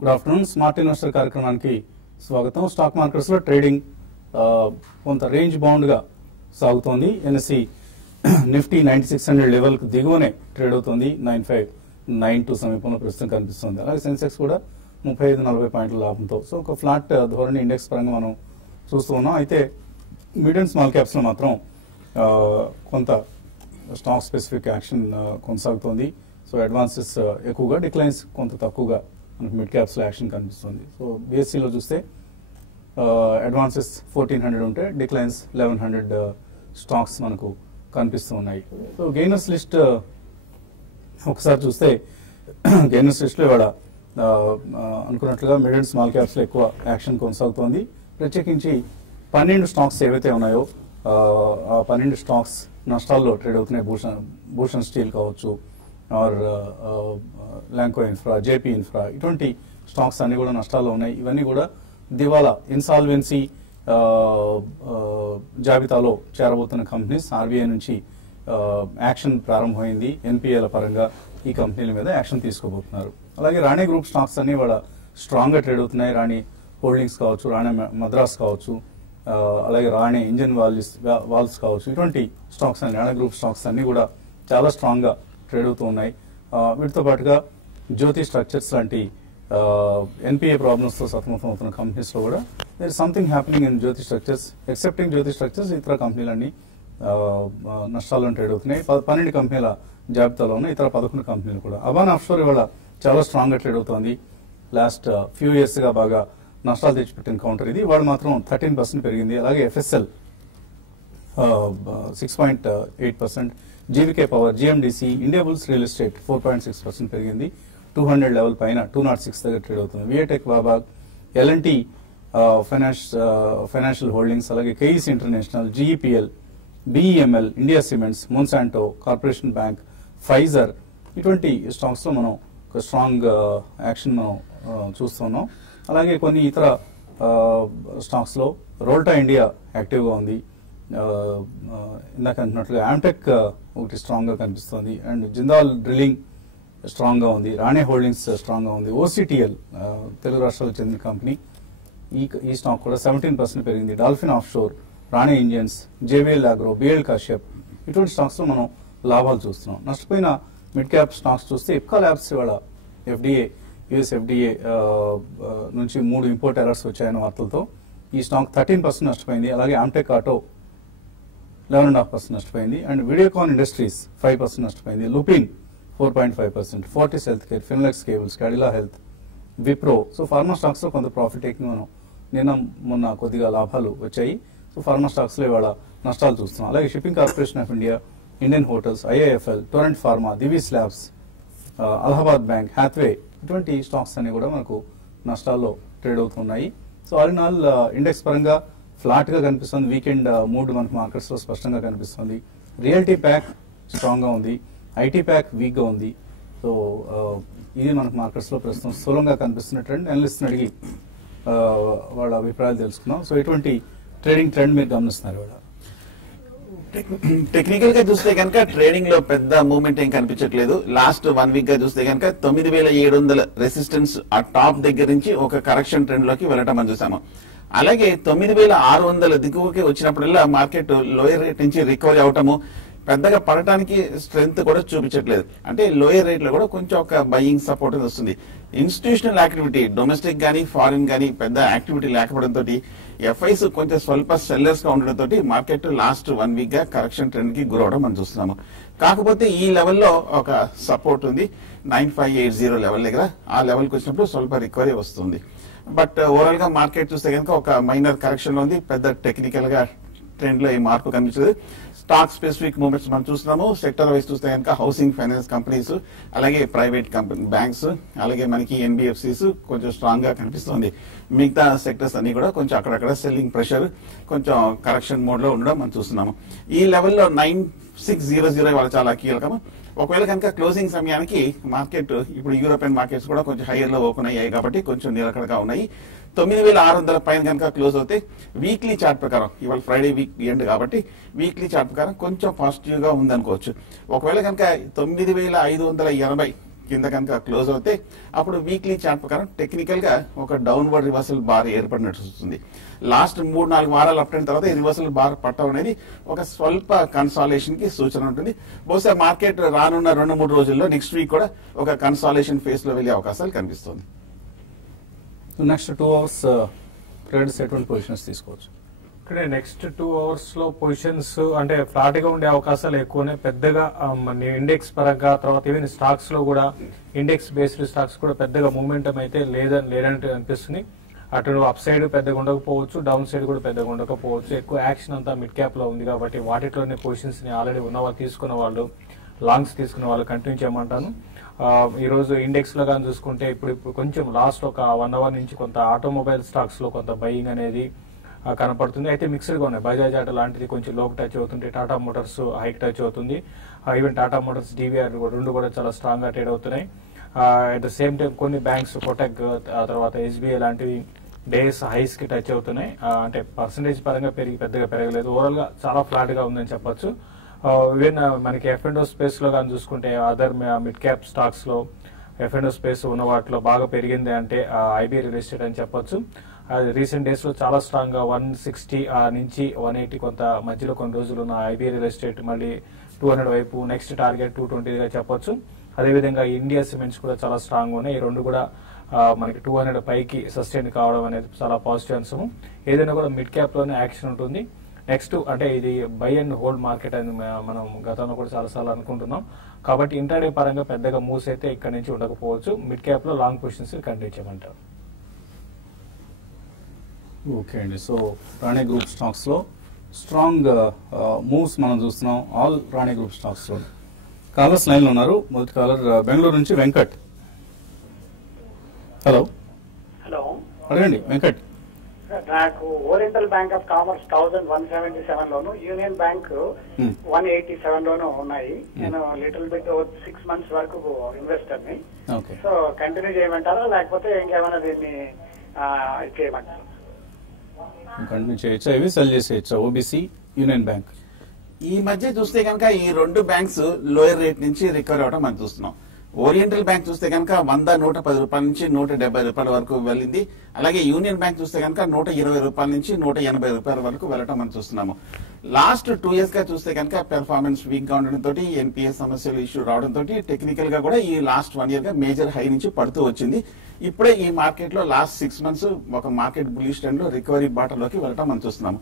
Good afternoon. Smart investor కార్యక్రమానికి స్వాగతం. Stock markets లో ట్రేడింగ్ కొంత రేంజ్ బౌండ్ గా సాగుతోంది. ఎన్ఎస్సి నిఫ్టీ 9600 లెవెల్ కు దిగువనే ట్రేడ్ అవుతోంది. 9592 సమీపంలో ప్రస్తుతం కనిపిస్తుంది. అలాగే సెన్సెక్స్ కూడా 35-40 పాయింట్ల లాభంతో సో ఒక ఫ్లాట్ ధోరణి ఇండెక్స్ పరంగా మనం చూస్తూ ఉన్నాం. అయితే మిడ్ అండ్ స్మాల్ క్యాప్స్ లో మాత్రం కొంత స్టాక్ స్పెసిఫిక్ యాక్షన్ కొనసాగుతోంది. సో అడ్వాన్సెస్ ఎక్కువగా, డిక్లైన్స్ కొంత తక్కువగా మనకు మిడ్ క్యాప్స్ లో యాక్షన్ కనిపిస్తుంది. సో బిఎస్సిలో చూస్తే అడ్వాన్సెస్ 1400 ఉంటే డిక్లైన్స్ 1100 స్టాక్స్ మనకు కనిపిస్తూ ఉన్నాయి. సో గెయినర్స్ లిస్ట్ ఒకసారి చూస్తే గెయినర్స్ లిస్ట్ లో ఇవాళ అనుకున్నట్లుగా మిడ్ అండ్ స్మాల్ క్యాప్స్ లో ఎక్కువ యాక్షన్ కొనసాగుతోంది. ప్రత్యేకించి 12 స్టాక్స్ ఏవైతే ఉన్నాయో ఆ 12 స్టాక్స్ నష్టాల్లో ట్రేడ్ అవుతున్నాయి. భూషణ్ స్టీల్ కావచ్చు, or Lanco infra, JP infra, ఇటువంటి స్టాక్స్ అన్ని కూడా నష్టాల్లో ఉన్నాయి. ఇవన్నీ కూడా దివాలా ఇన్సాల్వెన్సీ జాబితాలో చేరబోతున్న కంపెనీస్. ఆర్బీఐ నుంచి యాక్షన్ ప్రారంభమైంది. ఎన్పిఏల పరంగా ఈ కంపెనీల మీద యాక్షన్ తీసుకోబోతున్నారు. అలాగే రాణి గ్రూప్ స్టాక్స్ అన్ని వాళ్ళ స్ట్రాంగ్ గా ట్రేడ్ అవుతున్నాయి. రాణి హోల్డింగ్స్ కావచ్చు, రాణి మద్రాస్ కావచ్చు, అలాగే రాణి ఇంజన్ వాల్స్ కావచ్చు, ఇటువంటి స్టాక్స్ అన్ని రాణి గ్రూప్ స్టాక్స్ అన్ని కూడా చాలా స్ట్రాంగ్ గా ట్రేడ్ అవుతూ ఉన్నాయి. వీటితో పాటుగా జ్యోతి స్ట్రక్చర్స్ లాంటి ఎన్పిఏ ప్రాబ్లమ్స్ తో సతమతం అవుతున్న కంపెనీస్ లో కూడా there something happening in Jyoti structures. Excepting Jyoti structures ఇతర కంపెనీలన్నీ నష్టాలను ట్రేడ్ అవుతున్నాయి. 12 కంపెనీల జాబితాలో ఉన్న ఇతర 11 కంపెనీలు కూడా. అబాన్ ఆఫ్షోర్ ఇవాళ చాలా స్ట్రాంగ్ గా ట్రేడ్ అవుతోంది. లాస్ట్ ఫ్యూ ఇయర్స్ గా బాగా నష్టాలు తెచ్చిపెట్టిన కౌంటర్ ఇది. వాళ్ళు మాత్రం 13% పెరిగింది. అలాగే FSL 6.8%, GVK power, GMDC, Indiabulls real estate 4.6% పెరిగింది. 200 లెవెల్ పైన 206 దగ్గర ట్రేడ్ అవుతుంది. VA Tech, Wabag, LNT financial holdings, అలాగే KEC international, GEPL, BEML, India cements, Monsanto, corporation bank, Pfizer, ఇటువంటి స్టాక్స్ లో మనం ఒక స్ట్రాంగ్ యాక్షన్ మనం చూస్తున్నాం. అలాగే కొన్ని ఇతర స్టాక్స్ లో రోల్టా ఇండియా యాక్టివ్ గా ఉంది. ఇందాక అంటున్నట్లుగా ఆమ్టెక్ ఒకటి స్ట్రాంగ్ గా కనిపిస్తుంది. అండ్ జిందాల్ డ్రిల్లింగ్ స్ట్రాంగ్ గా ఉంది. రాణి హోల్డింగ్స్ స్ట్రాంగ్ గా ఉంది. ఓసిటిఎల్ తెలుగు రాష్ట్రాలకు చెందిన కంపెనీ, ఈ స్టాక్ కూడా 17% పెరిగింది. Dolphin offshore, Rane engines, JVL agro, BL Kashyap, ఇటువంటి స్టాక్స్ లో మనం లాభాలు చూస్తున్నాం. నష్టపోయిన మిడ్ క్యాప్ స్టాక్స్ చూస్తే ఇప్కా ల్యాబ్స్ ఇవాళ ఎఫ్డిఏ, యుఎస్ ఎఫ్డిఏ నుంచి 3 ఇంపోర్ట్ ఎర్రర్స్ వచ్చాయన్న వార్తలతో ఈ స్టాక్ 13% నష్టపోయింది. అలాగే ఆమ్టెక్ ఆటో 11.5% నష్టపోయింది. అండ్ వీడియోకాన్ ఇండస్ట్రీస్ 5% నష్టపోయింది. Lupin 4.5%, Fortis health care, Finolex cables, Cadila health, Wipro. So pharma stocks లో కొంత ప్రాఫిట్ టేకింగ్ మనం నిన్న మొన్న కొద్దిగా లాభాలు వచ్చాయి. సో ఫార్మా స్టాక్స్ లో ఇవాళ నష్టాలు చూస్తున్నాం. అలాగే shipping corporation of India, Indian hotels, IIFL, Torrent pharma, Divi's labs, Allahabad bank, Hathway, ఇటువంటి స్టాక్స్ అన్ని కూడా మనకు నష్టాల్లో ట్రేడ్ అవుతున్నాయి. So all in all index పరంగా ఫ్లాట్ గా కనిపిస్తుంది. వీకెండ్ మూడ్ మనకు మార్కెట్స్ లో స్పష్టంగా కనిపిస్తుంది. రియల్టీ ప్యాక్ స్ట్రాంగ్ గా ఉంది. ఐటీ ప్యాక్ వీక్ గా ఉంది. సో ఇది మనకు మార్కెట్స్ లో ప్రస్తుతం స్థూలంగా కనిపిస్తున్న ట్రెండ్. అనలిస్ట్ అడిగి వాళ్ళ అభిప్రాయాలు తెలుసుకున్నాం. సో ఎటువంటి ట్రేడింగ్ ట్రెండ్ మీరు గమనిస్తున్నారు ఇవాళ? టెక్నికల్ గా చూస్తే కనుక ట్రేడింగ్ లో పెద్ద మూవ్మెంట్ ఏం కనిపించట్లేదు. లాస్ట్ 1 వీక్ గా చూస్తే కనుక 9700 రెసిస్టెన్స్ ఆ టాప్ దగ్గర నుంచి ఒక కరెక్షన్ ట్రెండ్ లోకి వెళ్ళటం మనం చూసాము. అలాగే 9600 దిగువకి వచ్చినప్పుడల్లా మార్కెట్ లోయర్ రేట్ నుంచి రికవరీ అవటము, పెద్దగా పడటానికి స్ట్రెంగ్త్ కూడా చూపించట్లేదు. అంటే లోయర్ రేట్ లో కూడా కొంచెం ఒక బయింగ్ సపోర్ట్ వస్తుంది. ఇన్స్టిట్యూషనల్ యాక్టివిటీ డొమెస్టిక్ గానీ ఫారిన్ గానీ పెద్ద యాక్టివిటీ లేకపోవడంతో ఎఫ్ఐస్ కొంచెం స్వల్ప సెల్లర్స్ గా ఉండడంతో మార్కెట్ లాస్ట్ 1 వీక్ గా కరెక్షన్ ట్రెండ్ కి గురవడం మనం చూస్తున్నాము. కాకపోతే ఈ లెవెల్లో ఒక సపోర్ట్ ఉంది 9580 లెవెల్ దగ్గర. ఆ లెవెల్కి వచ్చినప్పుడు స్వల్ప రికవరీ వస్తుంది. బట్ ఓవరాల్ గా మార్కెట్ చూస్తే కనుక ఒక మైనర్ కరెక్షన్ లో ఉంది. పెద్ద టెక్నికల్ గా ట్రెండ్ లో ఈ మార్పు కనిపించలేదు. స్టాక్ స్పెసిఫిక్ మూవ్మెంట్స్ మనం చూస్తున్నాము. సెక్టర్ వైజ్ చూస్తే కనుక హౌసింగ్ ఫైనాన్స్ కంపెనీస్, అలాగే ప్రైవేట్ కంపెనీ బ్యాంక్స్, అలాగే మనకి ఎన్బిఎఫ్సిస్ కొంచెం స్ట్రాంగ్ గా కనిపిస్తుంది. మిగతా సెక్టర్స్ అన్ని కూడా కొంచెం అక్కడక్కడ సెల్లింగ్ ప్రెషర్, కొంచెం కరెక్షన్ మోడ్ లో ఉండడం మనం చూస్తున్నాము. ఈ లెవెల్లో 9600 వాళ్ళ చాలా కీలకం. ఒకవేళ కనుక క్లోజింగ్ సమయానికి మార్కెట్ ఇప్పుడు యూరోపియన్ మార్కెట్స్ కూడా కొంచెం హైయర్ లో ఓపెన్ అయ్యాయి కాబట్టి కొంచెం నిలకడగా ఉన్నాయి. 9600 పైన కనుక క్లోజ్ అవుతే వీక్లీ చార్ట్ ప్రకారం, ఇవాళ ఫ్రైడే వీక్ ఎండ్ కాబట్టి వీక్లీ చార్ట్ ప్రకారం కొంచెం పాజిటివ్ గా ఉందనుకోవచ్చు. ఒకవేళ కనుక 9580 కింద కనుక క్లోజ్ అవుతే అప్పుడు వీక్లీ చార్ట్ ప్రకారం టెక్నికల్ గా ఒక డౌన్వర్డ్ రివర్సల్ బార్ ఏర్పడినట్టు వస్తుంది. లాస్ట్ 3-4 వారాలు అప్ అయిన తర్వాత ఈ రివర్సల్ బార్ పట్టడం అనేది ఒక స్వల్ప కన్సాలేషన్ కి సూచన ఉంటుంది. బహుశా మార్కెట్ రానున్న 2-3 రోజుల్లో నెక్స్ట్ వీక్ కూడా ఒక కన్సాలేషన్ ఫేస్ లో వెళ్లే అవకాశాలు కనిపిస్తుంది. నెక్స్ట్ 2 hours ట్రేడ్స్ ఎటువంటి పొజిషన్స్ తీసుకోవచ్చు? ఇక్కడ నెక్స్ట్ 2 hours లో పొజిషన్స్ అంటే ఫ్లాట్ గా ఉండే అవకాశాలు ఎక్కువనే. పెద్దగా మన ఇండెక్స్ పరంగా తర్వాత ఈవెన్ స్టాక్స్ లో కూడా ఇండెక్స్ బేస్డ్ స్టాక్స్ కూడా పెద్దగా మూమెంటం అయితే లేదంటే అనిపిస్తుంది. అటు అప్ సైడ్ పెద్దగా ఉండకపోవచ్చు, డౌన్ సైడ్ కూడా పెద్దగా ఉండకపోవచ్చు. ఎక్కువ యాక్షన్ అంతా మిడ్ క్యాప్ లో ఉంది కాబట్టి వాటిలోనే పొజిషన్స్ ని ఆల్రెడీ ఉన్న వాళ్ళు తీసుకున్న వాళ్ళు, లాంగ్స్ తీసుకున్న వాళ్ళు కంటిన్యూ చేయమంటాను. ఈ రోజు ఇండెక్స్ లో కానీ చూసుకుంటే ఇప్పుడు కొంచెం లాస్ట్ ఒక 1 hour నుంచి కొంత ఆటోమొబైల్ స్టాక్స్ లో కొంత బయింగ్ అనేది కనపడుతుంది. అయితే మిక్స్డ్ గా ఉన్నాయి. బజాజ్ ఆటో లాంటిది కొంచెం లోకి టచ్ అవుతుంది, టాటా మోటార్స్ హైక్ టచ్ అవుతుంది. ఈవెన్ టాటా మోటార్స్, డివిఆర్ రెండు కూడా చాలా స్ట్రాంగ్ గా ట్రేడ్ అవుతున్నాయి. అట్ ద సేమ్ టైం కొన్ని బ్యాంక్స్ కోటక్ తర్వాత ఎస్బీఐ లాంటివి డేస్ హైస్ కి టచ్ అవుతున్నాయి. అంటే పర్సంటేజ్ పరంగా పెద్దగా పెరగలేదు. ఓవరాల్ గా చాలా ఫ్లాట్ గా ఉందని చెప్పొచ్చు. ఈవెన్ మనకి F&O స్పేస్ లో కానీ చూసుకుంటే అదర్ మిడ్ క్యాప్ స్టాక్స్ లో F&O స్పేస్ ఉన్న వాటిలో బాగా పెరిగింది అంటే ఐబీఐ రియల్ ఎస్టేట్ అని చెప్పొచ్చు. రీసెంట్ డేస్ లో చాలా స్ట్రాంగ్ గా 160 నుంచి 180 కొంత మధ్యలో కొన్ని రోజులు ఉన్న ఐబీఐ రియల్ ఎస్టేట్ మళ్ళీ 200 వైపు, నెక్స్ట్ టార్గెట్ 220 గా చెప్పొచ్చు. అదేవిధంగా ఇండియా సిమెంట్స్ కూడా చాలా స్ట్రాంగ్ ఉన్నాయి. ఈ రెండు కూడా మనకి 200 పైకి సస్టైన్ కావడం అనేది చాలా పాజిటివ్ అంశము. ఏదైనా కూడా మిడ్ క్యాప్ లోనే యాక్షన్ ఉంటుంది. నెక్స్ట్ అంటే ఇది బై అండ్ హోల్డ్ మార్కెట్ అని మనం గతంలో కూడా చాలాసార్లు అనుకుంటున్నాం. కాబట్టి ఇంట్రాడే పరంగా పెద్దగా మూవ్స్ అయితే ఇక్కడ నుంచి ఉండకపోవచ్చు. మిడ్ క్యాప్ లో లాంగ్ పొజిషన్స్ కంటిన్యూ చేయమంటారు. ఓకే అండి. సో రాణి గ్రూప్ స్టాక్స్ లో స్ట్రాంగ్ మూవ్స్ మనం చూస్తున్నాం ఆల్ రాణి గ్రూప్ స్టాక్స్ లో. కాలర్స్ లైన్ లో ఉన్నారు. మొదటి కాలర్ బెంగళూరు నుంచి వెంకట్. హలో అడగండి వెంకట్. నాకు oriental bank of commerce 1177 loan, union bank 187 లోను ఉన్నాయి. నేను లిటిల్ బిట్ 6 months వరకు ఇన్వెస్టర్ ని. సో కంటిన్యూ చేయమంటారా లేకపోతే ఇంకేమైనా దీన్ని చేయమంటారా? కంటిన్యూ చేయొచ్చా, ఇవి సెల్ చేసేయచ్చా? ఓబీసీ, యూనియన్ బ్యాంక్ ఈ మధ్య చూస్తే కనుక ఈ 2 బ్యాంక్స్ లోయర్ రేట్ నుంచి రికవర్ అవడం మనం చూస్తున్నాం. ఓరియంటల్ బ్యాంక్ చూస్తే కనుక 110 రూపాయల నుంచి 170 రూపాయల వరకు వెళ్ళింది. అలాగే యూనియన్ బ్యాంక్ చూస్తే కనుక 120 రూపాయల నుంచి 180 రూపాయల వరకు వెళ్ళటం మనం చూస్తున్నాము. లాస్ట్ 2 years గా చూస్తే కనుక పెర్ఫార్మెన్స్ వీక్ గా ఉండడంతో, ఎన్పిఎస్ సమస్యలు ఇష్యూ రావడంతో టెక్నికల్ గా కూడా ఈ లాస్ట్ 1 year గా మేజర్ హై నుంచి పడుతూ వచ్చింది. ఇప్పుడే ఈ మార్కెట్ లో లాస్ట్ 6 months ఒక మార్కెట్ బుల్లిష్ ట్రెండ్ లో రికవరీ బాటలోకి వెళ్ళటం మనం చూస్తున్నాము.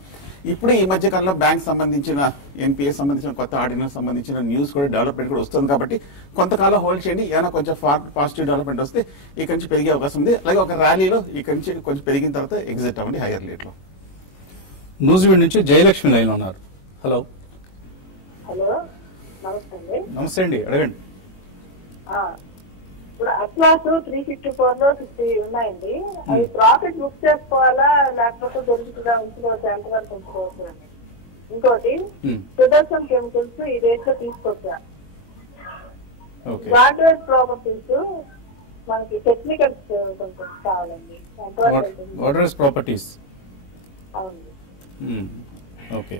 ఇప్పుడు ఈ మధ్య కాలంలో బ్యాంక్ సంబంధించిన, ఎన్పిఎస్ సంబంధించిన కొత్త ఆర్డినెన్స్ సంబంధించిన న్యూస్ కూడా డెవలప్మెంట్ కూడా వస్తుంది. కాబట్టి కొంతకాలం హోల్డ్ చేయండి. ఏమైనా కొంచెం పాజిటివ్ డెవలప్మెంట్ వస్తే ఇక్కడి నుంచి పెరిగే అవకాశం ఉంది. అలాగే ఒక ర్యాలీలో ఇక్కడి నుంచి కొంచెం పెరిగిన తర్వాత ఎగ్జిట్ అవ్వండి హైయర్ రేట్ లో. నూజివీడ్ నుంచి జయలక్ష్మి లైన్ ఉన్నారు. హలో నమస్తే అండి, అడగండి. ఇప్పుడు అట్లాస్ 354 లో 50 ఉన్నాయండి. అవి ప్రాఫిట్ బుక్ చేసుకోవాలా లేకపోతే దొరుకుతుందా, ఉంచుకోవచ్చు, ఎంతవరకు ఉంచుకోవచ్చు అని. ఇంకోటి సుదర్శన్ కెమికల్స్ ఈ రేట్ లో తీసుకొచ్చా. వాటర్ ప్రాపర్టీస్ మనకి టెక్నికల్స్ కొంచెం కావాలండి. వాటర్ ప్రాపర్టీస్ అవును. ఓకే.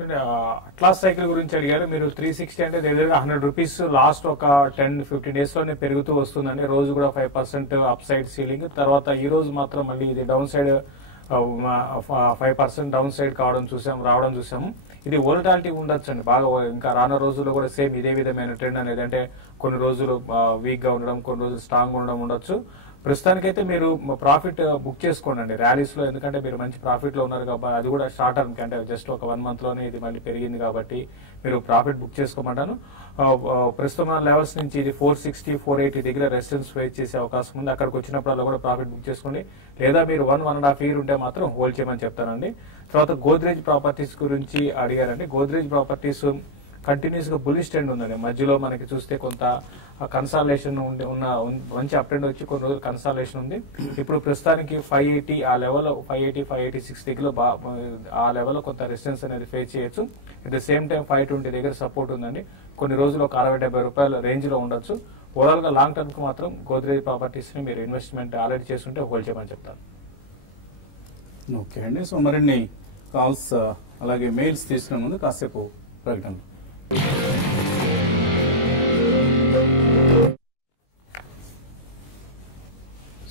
అట్లాస్ సైకిల్ గురించి అడిగారు మీరు. 360 అంటే దగ్గర 100 రూపీస్ లాస్ట్ ఒక 10-15 days లోనే పెరుగుతూ వస్తుందండి. రోజు కూడా 5% అప్ సైడ్ సీలింగ్. తర్వాత ఈ రోజు మాత్రం మళ్ళీ ఇది డౌన్ సైడ్ 5% డౌన్ సైడ్ రావడం చూసాము. ఇది వోలటాలిటీ ఉండొచ్చు అండి బాగా. ఇంకా రానున్న రోజుల్లో కూడా సేమ్ ఇదే విధమైన ట్రెండ్ అనేది, అంటే కొన్ని రోజులు వీక్ గా ఉండడం, కొన్ని రోజులు స్ట్రాంగ్ ఉండడం ఉండొచ్చు. ప్రస్తుతానికైతే మీరు ప్రాఫిట్ బుక్ చేసుకోండి అండి ర్యాలీస్ లో. ఎందుకంటే మీరు మంచి ప్రాఫిట్ లో ఉన్నారు కాబట్టి, అది కూడా షార్ట్ టర్మ్ కి, అంటే జస్ట్ ఒక 1 month లోనే ఇది మళ్ళీ పెరిగింది కాబట్టి మీరు ప్రాఫిట్ బుక్ చేసుకోమంటాను. ప్రస్తుతం లెవెల్స్ నుంచి ఇది 460-480 దగ్గర రెసిస్టెన్స్ ఫేస్ చేసే అవకాశం ఉంది. అక్కడికి వచ్చినప్పుడు కూడా ప్రాఫిట్ బుక్ చేసుకోండి. లేదా మీరు 1.5 year ఉంటే మాత్రం హోల్డ్ చేయమని చెప్తానండి. తర్వాత గోద్రేజ్ ప్రాపర్టీస్ గురించి అడిగారండి. గోద్రేజ్ ప్రాపర్టీస్ కంటిన్యూస్ గా బులిష్ ట్రెండ్ ఉందండి. మధ్యలో మనకి చూస్తే కొంత కన్సాలేషన్ ఉన్న మంచి అప్ ట్రెండ్ వచ్చి కొన్ని రోజులు కన్సాలేషన్ ఉంది. ఇప్పుడు ప్రస్తుతానికి 580 ఆ లెవెల్, 580-586 దగ్గర ఆ లెవెల్ కొంత రెసిస్టెన్స్ అనేది ఫేస్ చేయొచ్చు. అట్ ద సేమ్ టైం 520 దగ్గర సపోర్ట్ ఉందండి. కొన్ని రోజులు ఒక 60-70 రూపాయల రేంజ్ లో ఉండొచ్చు. ఓవరాల్ గా లాంగ్ టర్మ్ కి మాత్రం గోద్రేజ్ ప్రాపర్టీస్ ని మీరు ఇన్వెస్ట్మెంట్ ఆల్రెడీ చేస్తుంటే హోల్డ్ చేయమని చెప్తాను. ఓకే అండి. సో మరిన్ని కాల్స్ అలాగే మెయిల్స్ తీసుకునే ముందు కాసేపు ప్రకటన.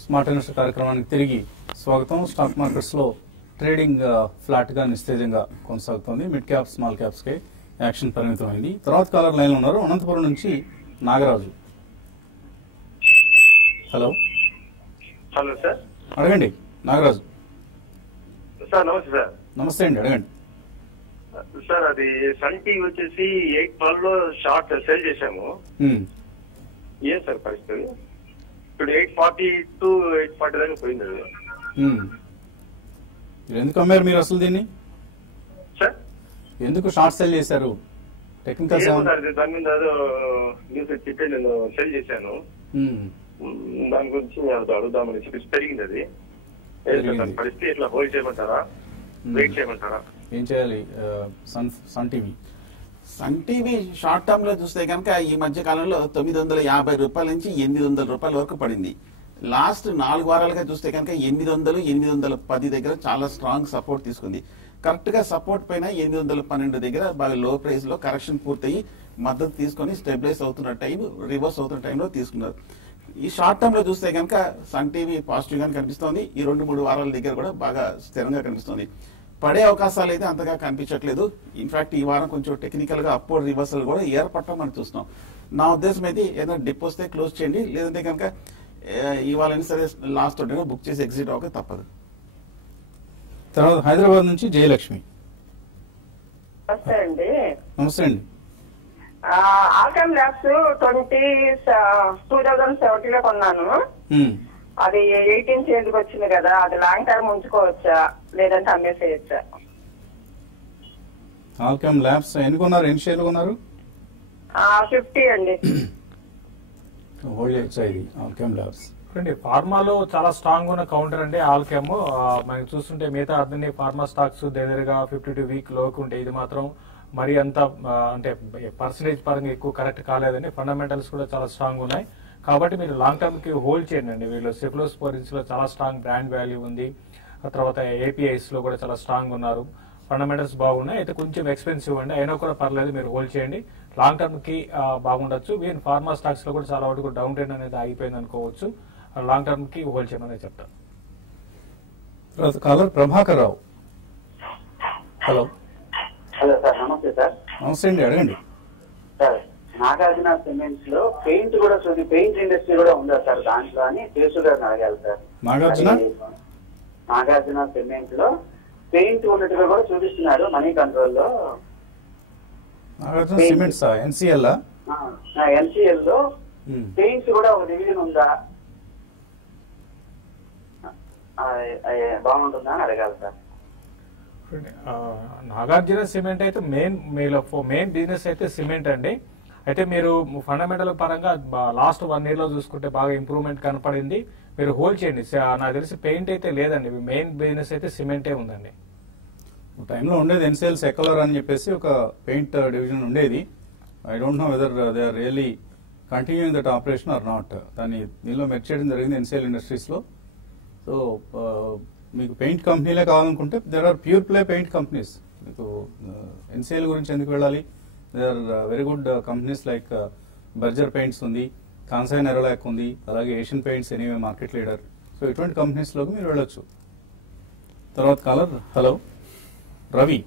స్మార్ట్ ఇన్వెస్టర్ కార్యక్రమానికి తిరిగి స్వాగతం. స్టాక్ మార్కెట్స్ లో ట్రేడింగ్ ఫ్లాట్ గా నిస్తేజంగా కొనసాగుతోంది. మిడ్ క్యాప్ స్మాల్ క్యాప్స్ కి యాక్షన్ పరిమితమైంది. తర్వాత కాలర్ లైన్ లో ఉన్నారు. అనంతపురం నుంచి నాగరాజు. Hello hello sir. అడగండి నాగరాజు. సార్ నమస్తే సార్. నమస్తే అండి, అడగండి. సార్ అది సన్ టీవీ వచ్చేసి 812 లో షార్ట్ సేల్ చేశాము. ఏం సార్ పరిస్థితి? ఇప్పుడు 840 to 840 దాకా పోయింది అది. ఎందుకు అమ్మారు మీరు అసలు దీన్ని? సార్ ఎందుకు షార్ట్ సెల్ చేశారు? టెక్నికల్ దాని మీద న్యూస్ చెప్పి నేను సెల్ చేశాను. దాని గురించి అడుగుదామని చెప్పి పెరిగింది అది. పరిస్థితి ఇట్లా హోల్డ్ చేయమంటారా, వెయిట్ చేయమంటారా? ఏం చేయాలి? సన్ టీవీ షార్ట్ టర్మ్ లో చూస్తే కనుక ఈ మధ్య కాలంలో 950 రూపాయల నుంచి 800 రూపాయల వరకు పడింది. లాస్ట్ 4 వారాలుగా చూస్తే కనుక 800, 810 దగ్గర చాలా స్ట్రాంగ్ సపోర్ట్ తీసుకుంది. కరెక్ట్ గా సపోర్ట్ పైన 812 దగ్గర బాగా లో ప్రైస్ లో కరెక్షన్ పూర్తయి మద్దతు తీసుకొని స్టెబిలైజ్ అవుతున్న టైం, రివర్స్ అవుతున్న టైంలో తీసుకున్నారు. ఈ షార్ట్ టర్మ్ లో చూస్తే కనుక సన్ టీవీ పాజిటివ్ గానే కనిపిస్తోంది. ఈ 2-3 వారాల దగ్గర కూడా బాగా స్థిరంగా కనిపిస్తోంది. పడే అవకాశాలు అయితే అంతగా కనిపించట్లేదు. ఇన్ఫాక్ట్ ఈ వారం కొంచెం టెక్నికల్ గా అప్వర్డ్ రివర్సల్ కూడా ఏర్పడటం మనం చూస్తున్నాం. నా ఉద్దేశం అయితే ఏదైనా డిప్ వస్తే క్లోజ్ చేయండి, లేదంటే కనుక ఇవాళ సరే లాస్ట్ బుక్ చేసి ఎగ్జిట్ అవ్వక తప్పదు. తర్వాత హైదరాబాద్ నుంచి జయలక్ష్మి. నమస్తే అండి. నమస్తే అండి. ఆల్కెమ్ ల్యాబ్స్ 2017 లో కొన్నాను. అది 18 చేంజ్కి వచ్చింది కదా, అది లాంగ్ టర్మ్ ఉంచుకోవచ్చా లేదంటే అమ్మేసేయచ్చా? ఆల్కెమ్ ల్యాబ్స్ ఎన్ని కొన్నారు? ఎన్ని షేర్లు కొన్నారు? 50 అండి. హోల్డ్ చేయొచ్చా ఇది ఆల్కెమ్ ల్యాబ్స్? ఫార్మాలో చాలా స్ట్రాంగ్ ఉన్న కౌంటర్ అండి ఆల్కెమ్. మనం చూస్తుంటే మిగతా అన్ని ఫార్మా స్టాక్స్ దగ్గరగా 52 వీక్ లోకి ఉంటే ఇది మాత్రం మరి అంత అంటే పర్సంటేజ్ పరంగా ఎక్కువ కరెక్ట్ కాలేదండి. ఫండమెంటల్స్ కూడా చాలా స్ట్రాంగ్ ఉన్నాయి కాబట్టి మీరు లాంగ్ టర్మ్ కి హోల్డ్ చేయండి అండి. వీళ్ళు సెఫ్లోస్పోరిన్స్ లో చాలా స్ట్రాంగ్ బ్రాండ్ వాల్యూ ఉంది. ఆ తర్వాత ఏపీఐస్ లో కూడా చాలా స్ట్రాంగ్ ఉన్నారు. ఫండమెంటల్స్ బాగున్నాయి. అయితే కొంచెం ఎక్స్పెన్సివ్ అండి, అయినా కూడా పర్లేదు, మీరు హోల్డ్ చేయండి. లాంగ్ టర్మ్ కి బాగుండొచ్చు. వీళ్ళు ఫార్మా స్టాక్స్ లో కూడా చాలా వరకు డౌన్ ట్రెండ్ అనేది ఆగిపోయింది అనుకోవచ్చు. లాంగ్ టర్మ్ కి హోల్డ్ చేయమని చెప్తాను. తర్వాత caller Prabhakar Rao. Hello. Hello sir, నమస్తే సార్. నమస్తే అండి, అడగండి. సార్ నాగార్జున సిమెంట్స్ లో పెయింట్ కూడా పెయింట్ ఇండస్ట్రీ కూడా ఉందా సార్ దాంట్లో అని శేషు గారిని అడగాలి సార్. నాగార్జున సిమెంట్ లో పెయింట్ ఉన్నట్టుగా కూడా చూపిస్తున్నారు మనీ కంట్రోల్ లో. నాగార్జున సిమెంట్స్ ఎన్సిఎల్ లో పెయింట్స్ కూడా ఒక డివిజన్ ఉందా, బాగుంటుందా అని అడగాలి సార్. నాగార్జున సిమెంట్ అయితే మెయిన్ బిజినెస్ అయితే సిమెంట్ అండి. అయితే మీరు ఫండమెంటల్ పరంగా లాస్ట్ 1 year లో చూసుకుంటే బాగా ఇంప్రూవ్మెంట్ కనపడింది. మీరు హోల్డ్ చేయండి. నాకు తెలిసి పెయింట్ అయితే లేదండి. మెయిన్ బిజినెస్ అయితే సిమెంటే ఉందండి. టైంలో ఉండేది ఎన్సిఎల్ సెక్యులర్ అని చెప్పేసి ఒక పెయింట్ డివిజన్ ఉండేది. I don't know whether they are really continuing that operation or not. దాన్ని దీనిలో మెర్జ్ చేయడం జరిగింది ఎన్సిఎల్ ఇండస్ట్రీస్ లో. సో మీకు పెయింట్ కంపెనీలే కావాలనుకుంటే there are pure play paint companies. మీకు ఎన్సిఎల్ గురించి ఎందుకు వెళ్ళాలి? They are very good companies like Berger paints ఉంది, కాన్సాయ్ నెరోలాక్ ఉంది, అలాగే Asian paints anyway market leader. So ఇటువంటి కంపెనీస్ లోకి మీరు వెళ్ళొచ్చు. తర్వాత caller. Hello Ravi.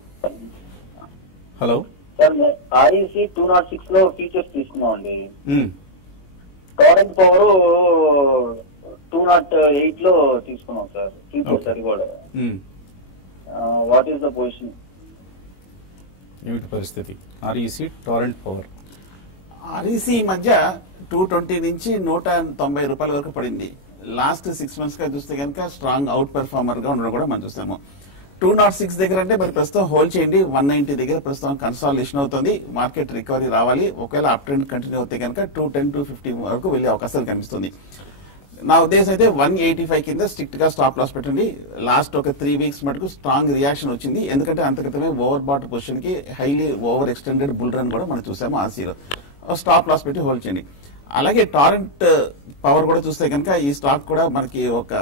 Hello sir, REC 206 లో ఫీచర్స్ తీసుకున్నాం అండి. కరెంట్ పవర్ 208 లో తీసుకున్నాం సార్. ఫీచర్స్ అది కూడా. What is the position? ఏమిటి పరిస్థితి? REC torrent power. ఆర్ఈసీ ఈ మధ్య 220 నుంచి 190 రూపాయల వరకు పడింది. లాస్ట్ 6 months గా చూస్తే కనుక స్ట్రాంగ్ అవుట్ పెర్ఫార్మర్ గా ఉండడం కూడా మనం చూస్తాము. 206 దగ్గర అంటే మరి ప్రస్తుతం హోల్డ్ చేయండి. 190 దగ్గర ప్రస్తుతం కన్సాలిడేషన్ అవుతుంది. మార్కెట్ రికవరీ రావాలి. ఒకవేళ అప్ ట్రెండ్ కంటిన్యూ అవుతే కనుక 210 to 250 వరకు వెళ్లే అవకాశాలు కనిపిస్తుంది. నా ఉద్దేశం అయితే 185 కింద స్ట్రిక్ట్ గా స్టాప్ లాస్ పెట్టండి. లాస్ట్ ఒక 3 weeks మటుకు స్ట్రాంగ్ రియాక్షన్ వచ్చింది. ఎందుకంటే అంతక్రితమే ఓవర్ బాట్ పొజిషన్ కి highly over extended bull run కూడా మనం చూసాము ఆసియాలో. స్టాప్ లాస్ పెట్టి హోల్డ్ చేయండి. అలాగే టారెంట్ పవర్ కూడా చూస్తే కనుక ఈ స్టాక్ కూడా మనకి ఒక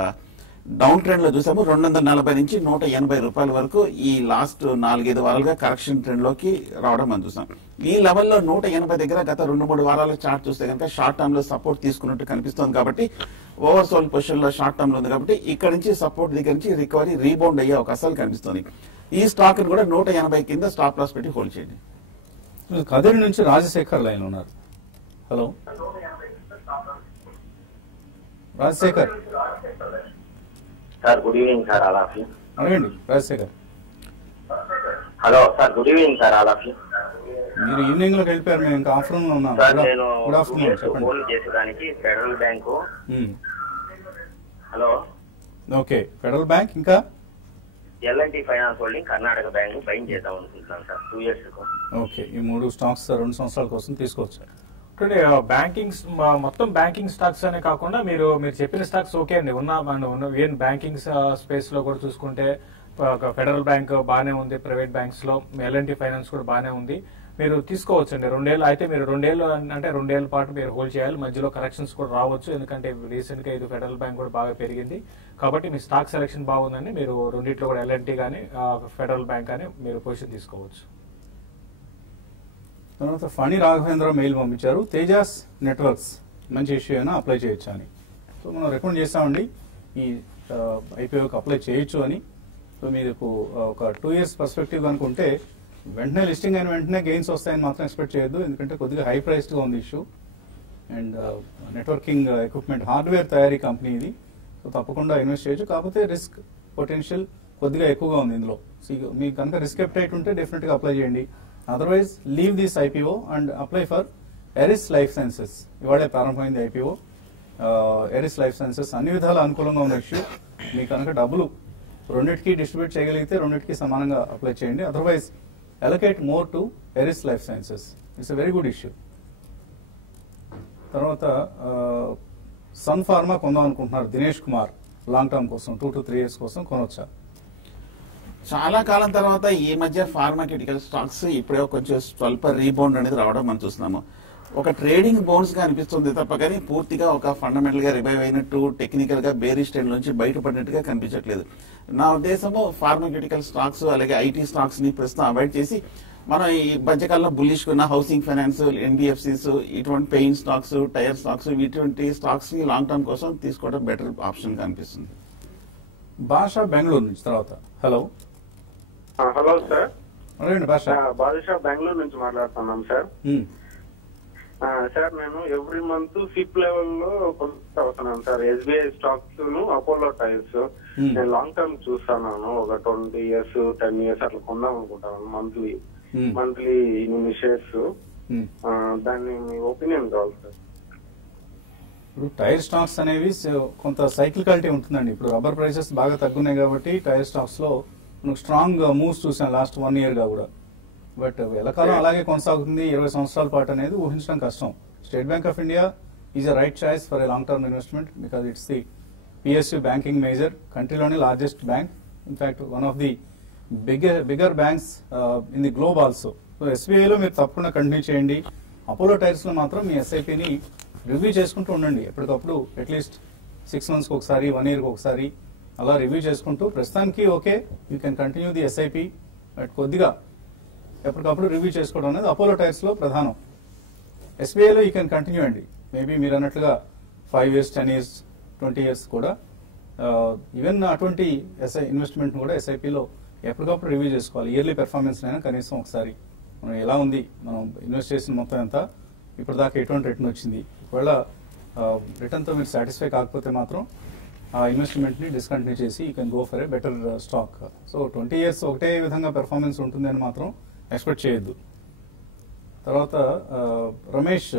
డౌన్ ట్రెండ్ లో చూసాము. 240 నుంచి 180 రూపాయల వరకు ఈ లాస్ట్ 4-5 వారాలుగా కరెక్షన్ ట్రెండ్ లోకి రావడం మనం చూసాం. ఈ లెవెల్లో 180 దగ్గర గత 2-3 వారాల చార్ట్ చూస్తే కనుక షార్ట్ టర్మ్ లో సపోర్ట్ తీసుకున్నట్టు కనిపిస్తోంది. కాబట్టి ఓవర్సోల్డ్ పొజిషన్ లో షార్ట్ టర్మ్ లో ఉంది కాబట్టి ఇక్కడ నుంచి సపోర్ట్ దగ్గర నుంచి రికవరీ రీబౌండ్ అయ్యే అవకాశాలు కనిపిస్తుంది. ఈ స్టాక్ కూడా 180 కింద స్టాప్ లాస్ పెట్టి హోల్డ్ చేయండి. కదిరి నుంచి రాజశేఖర్ లైన్ ఉన్నారు. Hello Rajasekhar sir, good evening sir. All of you. అడగండి Rajasekhar. Hello sir, good evening sir. All of you. మీరు ఈవినింగ్ లో వెళ్ళిపోయారు, మేము ఇంకా ఆఫ్టర్నూన్ ఉన్నాం. సార్, నేను గుడ్ ఆఫ్టర్నూన్ చెప్పండి. ఫోన్ చేసేదానికి federal bank. Hello. Okay, federal bank ఇంకా LNT finance holding Karnataka bank bind చేద్దాం అనుకుంటున్నాను సార్ 2 years కు. ఓకే, ఈ 3 స్టాక్స్ 2 సంవత్సరాల కోసం తీసుకోవచ్చు. బ్యాంకింగ్ మొత్తం బ్యాంకింగ్ స్టాక్స్ అనే కాకుండా మీరు చెప్పిన స్టాక్స్ ఓకే అండి, ఉన్న బ్యాంకింగ్ స్పేస్ లో కూడా చూసుకుంటే ఫెడరల్ బ్యాంక్ బాగానే ఉంది, ప్రైవేట్ బ్యాంక్స్ లో ఎల్ఎన్టీ ఫైనాన్స్ కూడా బాగానే ఉంది. మీరు తీసుకోవచ్చు అండి. 2 ఏళ్ళు అయితే మీరు 2 ఏళ్ళు అంటే 2 ఏళ్ల పాటు మీరు హోల్డ్ చేయాలి. మధ్యలో కరెక్షన్స్ కూడా రావచ్చు, ఎందుకంటే రీసెంట్ గా ఇది ఫెడరల్ బ్యాంక్ కూడా బాగా పెరిగింది కాబట్టి మీ స్టాక్ సెలెక్షన్ బాగుందని మీరు రెండిట్లో కూడా ఎల్ఎన్టీ కానీ ఫెడరల్ బ్యాంక్ కానీ మీరు పొజిషన్ తీసుకోవచ్చు. తర్వాత ఫణి రాఘవేంద్ర మెయిల్ పంపించారు, తేజాస్ నెట్వర్క్స్ మంచి ఇష్యూ అయినా అప్లై చేయొచ్చు అని. సో మనం రికమెండ్ చేస్తామండి ఈ ఐపీఓకి అప్లై చేయొచ్చు అని. సో మీకు ఒక 2 years పర్స్పెక్టివ్ అనుకుంటే వెంటనే లిస్టింగ్ అయిన వెంటనే గెయిన్స్ వస్తాయని మాత్రం ఎక్స్పెక్ట్ చేయొద్దు, ఎందుకంటే కొద్దిగా హై ప్రైస్డ్గా ఉంది issue. And networking equipment hardware తయారీ కంపెనీ ఇది. సో తప్పకుండా ఇన్వెస్ట్ చేయొచ్చు, కాకపోతే రిస్క్ పొటెన్షియల్ కొద్దిగా ఎక్కువగా ఉంది ఇందులో. సో మీకు కనుక రిస్క్ అప్టైట్ ఉంటే డెఫినెట్గా అప్లై చేయండి. Otherwise leave this IPO and apply for Eris life sciences. ఇవాళే ప్రారంభమైంది ఐపీఓ. ఎరిస్ లైఫ్ సైన్సెస్ అన్ని విధాల అనుకూలంగా ఉన్న ఇష్యూ. మీకు కనుక డబ్బులు రెండింటికి డిస్ట్రిబ్యూట్ చేయగలిగితే రెండింటికి సమానంగా అప్లై చేయండి. Otherwise allocate more to Eris Life Sciences. It's a very good issue. తర్వాత సన్ ఫార్మా కొందాం అనుకుంటున్నారు దినేష్ కుమార్. లాంగ్ టర్మ్ కోసం 2 to 3 years కోసం కొనొచ్చా? చాలా కాలం తర్వాత ఈ మధ్య ఫార్మాక్యూటికల్ స్టాక్స్ ఇప్పుడే కొంచెం స్వల్ప రీబౌండ్ అనేది రావడం మనం చూస్తున్నాము. ఒక ట్రేడింగ్ బౌన్స్ గా అనిపిస్తుంది తప్ప కానీ పూర్తిగా ఒక ఫండమెంటల్ గా రివైవ్ అయినట్టు, టెక్నికల్ గా బేరిష్ ట్రెండ్ నుంచి బయటపడినట్టుగా కనిపించట్లేదు. నా ఉద్దేశము ఫార్మాక్యూటికల్ స్టాక్స్ అలాగే ఐటీ స్టాక్స్ ని ప్రస్తుతం అవాయిడ్ చేసి మనం ఈ మధ్యకాలంలో బుల్లిష్ ఉన్న హౌసింగ్ ఫైనాన్స్, ఎన్బిఎఫ్సిస్, ఇటువంటి పెయింట్ స్టాక్స్, టైర్ స్టాక్స్, ఇటువంటి స్టాక్స్ ని లాంగ్ టర్మ్ కోసం తీసుకోవడం బెటర్ ఆప్షన్ గా అనిపిస్తుంది. భాష బెంగళూరు నుంచి తర్వాత. Hello hello sir. అదేంటి భాష? బాదుషా బెంగళూరు నుంచి మాట్లాడుతున్నాం సార్. సార్ నేను ఎవ్రీ మంత్ సిప్ లెవెల్ లో కొంత అవుతున్నాను సార్. ఎస్బీఐ స్టాక్స్ ను అపోలో టైర్స్ నేను లాంగ్ టర్మ్ చూస్తున్నాను. ఒక 20 years 10 years అట్లా కొందాం అనుకుంటాను. మంత్లీ ఇన్ని షేర్స్. దాన్ని మీ ఒపీనియన్ కావాలి సార్. ఇప్పుడు టైర్ స్టాక్స్ అనేవి కొంత సైక్లికాలిటీ ఉంటుందండి. ఇప్పుడు రబ్బర్ ప్రైసెస్ బాగా తగ్గున్నాయి కాబట్టి టైర్ స్టాక్స్ లో మనకు స్ట్రాంగ్ మూవ్స్ చూసాం లాస్ట్ 1 year గా కూడా. బట్ ఎల్లకాలం అలాగే కొనసాగుతుంది 20 సంవత్సరాల పాటు అనేది ఊహించడం కష్టం. State bank of India is a right choice for a long term investment because it's the PSU banking major, కంట్రీలోనే largest bank, in fact one of the bigger banks in the globe also. So ఎస్బీఐలో మీరు తప్పకుండా continue చేయండి. Apollo tyres లో మాత్రం మీ ఎస్ఐపిని review చేసుకుంటూ ఉండండి. ఎప్పటికప్పుడు అట్లీస్ట్ 6 months ఒకసారి, 1 year ఒకసారి అలా రివ్యూ చేసుకుంటూ ప్రస్తుతానికి okay you can continue the SIP, but కొద్దిగా ఎప్పటికప్పుడు రివ్యూ చేసుకోవడం అనేది అపోలో టైర్స్ లో ప్రధానం. ఎస్బీఐలో యూ కెన్ కంటిన్యూ అండి. మేబీ మీరు అన్నట్లుగా 5 years, 10 years, 20 years కూడా ఈవెన్ అటువంటి ఇన్వెస్ట్మెంట్ కూడా ఎస్ఐపిలో ఎప్పటికప్పుడు రివ్యూ చేసుకోవాలి. ఇయర్లీ పెర్ఫార్మెన్స్ అయినా కనీసం ఒకసారి మనం ఎలా ఉంది, మనం ఇన్వెస్ట్ చేసిన మొత్తం ఎంత, ఇప్పుడు దాకా ఎటువంటి రిటర్న్ వచ్చింది, ఒకవేళ రిటర్న్తో మీరు సాటిస్ఫై కాకపోతే మాత్రం ఆ ఇన్వెస్ట్మెంట్ ని డిస్కంటిన్యూ చేసి you can go for a better stock. So 20 years ఒకటే విధంగా పెర్ఫార్మెన్స్ ఉంటుంది అని మాత్రం ఎక్స్పెక్ట్ చేయొద్దు. తర్వాత రమేష్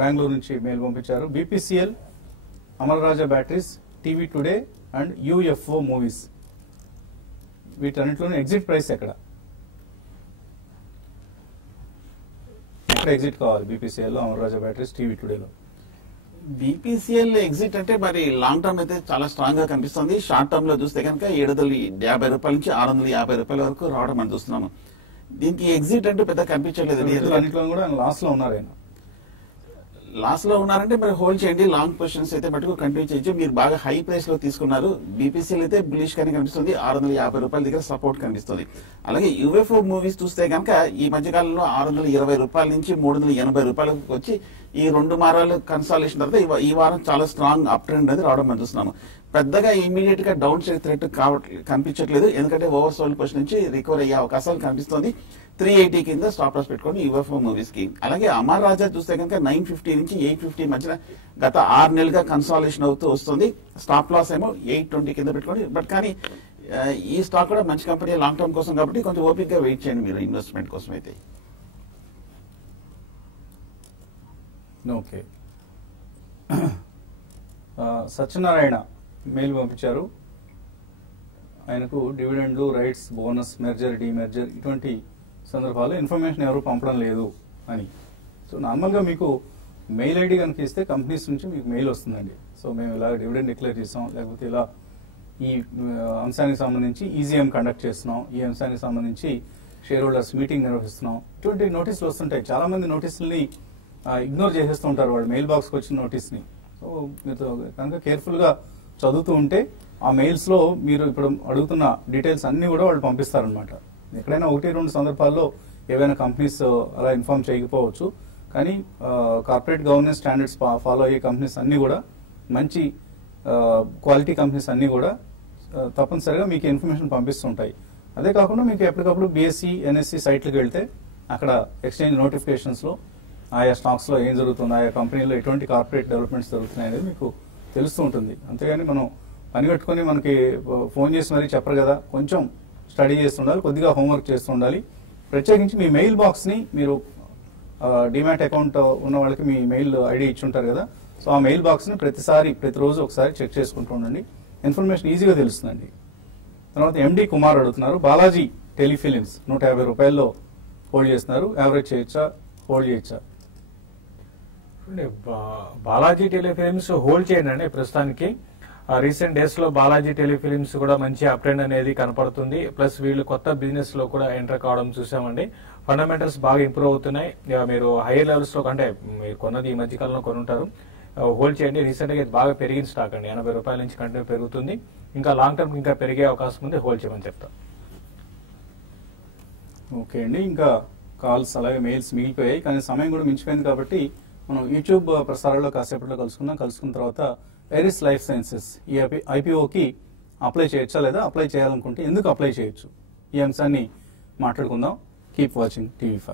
బెంగళూరు నుంచి మెయిల్ పంపించారు, BPCL, Amara Raja batteries, TV today and UFO movies వీటన్నిటిలోనే ఎగ్జిట్ ప్రైస్ ఎక్కడ ఎగ్జిట్ కావాలి? BPCL, Amara Raja batteries, TV టుడేలో. బీపీసీఎల్ ఎగ్జిట్ అంటే మరి లాంగ్ టర్మ్ అయితే చాలా స్ట్రాంగ్ గా కనిపిస్తుంది. షార్ట్ టర్మ్ లో చూస్తే కనుక 750 రూపాయల నుంచి 650 రూపాయల వరకు రావడం మనం చూస్తున్నాము. దీనికి ఎగ్జిట్ అంటే పెద్ద కనిపించలేదు. అన్నిట్లో కూడా లాస్ లో ఉన్నారు ఆయన. లాస్ లో ఉన్నారంటే మరి హోల్డ్ చేయండి. లాంగ్ పొజిషన్స్ అయితే మటుకు కంటిన్యూ చేయొచ్చు. మీరు బాగా హై ప్రైస్ లో తీసుకున్నారు. బీపీసీలు అయితే బులిష్ గానే కనిపిస్తుంది. 650 రూపాయల దగ్గర సపోర్ట్ కనిపిస్తుంది. అలాగే యుఎఫ్ఓ మూవీస్ చూస్తే కనుక ఈ మధ్యకాలంలో 620 రూపాయల నుంచి 380 రూపాయలకు వచ్చి ఈ 2 వారాలు కన్సాలేషన్ తర్వాత ఈ వారం చాలా స్ట్రాంగ్ అప్ ట్రెండ్ అనేది రావడం మనం చూస్తున్నాము. పెద్దగా ఇమీడియట్ గా డౌన్ సైడ్ థ్రెట్ కనిపించట్లేదు. ఎందుకంటే ఓవర్ సోల్డ్ పొజిషన్ నుంచి రికవర్ అయ్యే అవకాశాలు కనిపిస్తుంది. 380 కింద స్టాప్ లాస్ పెట్టుకోండి యుఎఫ్ఓ మూవీస్ కి. అలాగే అమర్ రాజా చూస్తే కనుక 950 నుంచి 850 మధ్యన గత 6 నెలలుగా కన్సాలేషన్ అవుతూ వస్తుంది. స్టాప్ లాస్ ఏమో 820 కింద పెట్టుకోండి. బట్ కానీ ఈ స్టాక్ కూడా మంచి కంపెనీ లాంగ్ టర్మ్ కోసం కాబట్టి కొంచెం ఓపిక్ గా వెయిట్ చేయండి మీరు ఇన్వెస్ట్మెంట్ కోసం అయితే. ఓకే, సత్యనారాయణ మెయిల్ పంపించారు. ఆయనకు డివిడెండ్లు, రైట్స్, బోనస్, మెర్జర్, డీమెర్జర్ ఇటువంటి సందర్భాల్లో ఇన్ఫర్మేషన్ ఎవరు పంపడం లేదు అని. సో నార్మల్గా మీకు మెయిల్ ఐడి కనుక ఇస్తే కంపెనీస్ నుంచి మీకు మెయిల్ వస్తుందండి. సో మేము ఇలా డివిడెండ్ డిక్లేర్ చేస్తాం, లేకపోతే ఇలా ఈ అంశానికి సంబంధించి ఈజీఎం కండక్ట్ చేస్తున్నాం, ఈ అంశానికి సంబంధించి షేర్ హోల్డర్స్ మీటింగ్ నిర్వహిస్తున్నాం, ఇటువంటి నోటీసులు వస్తుంటాయి. చాలా మంది నోటీసుల్ని ఇగ్నోర్ చేసేస్తూ ఉంటారు వాళ్ళు మెయిల్ బాక్స్కి వచ్చిన నోటీస్ని. సో మీరు కనుక కేర్ఫుల్గా చదువుతూ ఉంటే ఆ మెయిల్స్లో మీరు ఇప్పుడు అడుగుతున్న డీటెయిల్స్ అన్నీ కూడా వాళ్ళు పంపిస్తారనమాట. ఎక్కడైనా 1-2 సందర్భాల్లో ఏవైనా కంపెనీస్ అలా ఇన్ఫార్మ్ చేయకపోవచ్చు, కానీ కార్పొరేట్ గవర్నెన్స్ స్టాండర్డ్స్ ఫాలో అయ్యే కంపెనీస్ అన్నీ కూడా, మంచి క్వాలిటీ కంపెనీస్ అన్నీ కూడా తప్పనిసరిగా మీకు ఇన్ఫర్మేషన్ పంపిస్తుంటాయి. అదే కాకుండా మీకు ఎప్పటికప్పుడు బీఎస్సీ, ఎన్ఎస్సీ సైట్లకు వెళ్తే అక్కడ ఎక్స్చేంజ్ నోటిఫికేషన్స్లో ఆయా స్టాక్స్లో ఏం జరుగుతుంది, ఆయా కంపెనీలో ఎటువంటి కార్పొరేట్ డెవలప్మెంట్స్ జరుగుతున్నాయి అనేది మీకు తెలుస్తూ ఉంటుంది. అంతేగాని మనం పని కట్టుకొని మనకి ఫోన్ చేసి మరీ చెప్పరు కదా, కొంచెం స్టడీ చేస్తుండాలి, కొద్దిగా హోంవర్క్ చేస్తుండాలి. ప్రత్యేకించి మీ మెయిల్ బాక్స్ని మీరు డిమాట్ అకౌంట్ ఉన్న వాళ్ళకి మీ మెయిల్ ఐడి ఇచ్చి ఉంటారు కదా, సో ఆ మెయిల్ బాక్స్ని ప్రతిరోజు ఒకసారి చెక్ చేసుకుంటూ ఉండండి. ఇన్ఫర్మేషన్ ఈజీగా తెలుస్తుందండి. తర్వాత ఎండి కుమార్ అడుగుతున్నారు, బాలాజీ టెలిఫిలిమ్స్ 150 రూపాయల్లో హోల్డ్ చేస్తున్నారు, యావరేజ్ చేయొచ్చా, హోల్డ్ చేయొచ్చా? బాలాజీ టెలిఫిలిమ్స్ హోల్డ్ చేయండి అండి. ప్రస్తుతానికి రీసెంట్ డేస్ లో బాలాజీ టెలిఫిలిమ్స్ కూడా మంచి అప్ ట్రెండ్ అనేది కనపడుతుంది. ప్లస్ వీళ్ళు కొత్త బిజినెస్ లో కూడా ఎంటర్ కావడం చూసామండి. ఫండమెంటల్స్ బాగా ఇంప్రూవ్ అవుతున్నాయి. మీరు హైయర్ లెవెల్స్ లో అంటే మీరు కొన్నది ఈ మధ్య కాలంలో కొనుంటారు, హోల్డ్ చేయండి. రీసెంట్ గా బాగా పెరిగిన స్టాక్ అండి, 80 రూపాయల నుంచి కంటిన్యూ పెరుగుతుంది. ఇంకా లాంగ్ టర్మ్ ఇంకా పెరిగే అవకాశం ఉంది, హోల్డ్ చేయమని చెప్తాం. ఓకే అండి, ఇంకా కాల్స్ అలాగే మెయిల్స్ మిగిలిపోయాయి, కానీ సమయం కూడా మించిపోయింది కాబట్టి మనం యూట్యూబ్ ప్రసారాల్లో కాసేపట్లో కలుసుకున్న తర్వాత ఎరిస్ లైఫ్ సైన్సెస్ ఈ ఐపీఓకి అప్లై చేయొచ్చా లేదా అప్లై చేయాలనుకుంటే ఎందుకు అప్లై చేయొచ్చు, ఈ అంశాన్ని మాట్లాడుకుందాం. Keep watching TV5.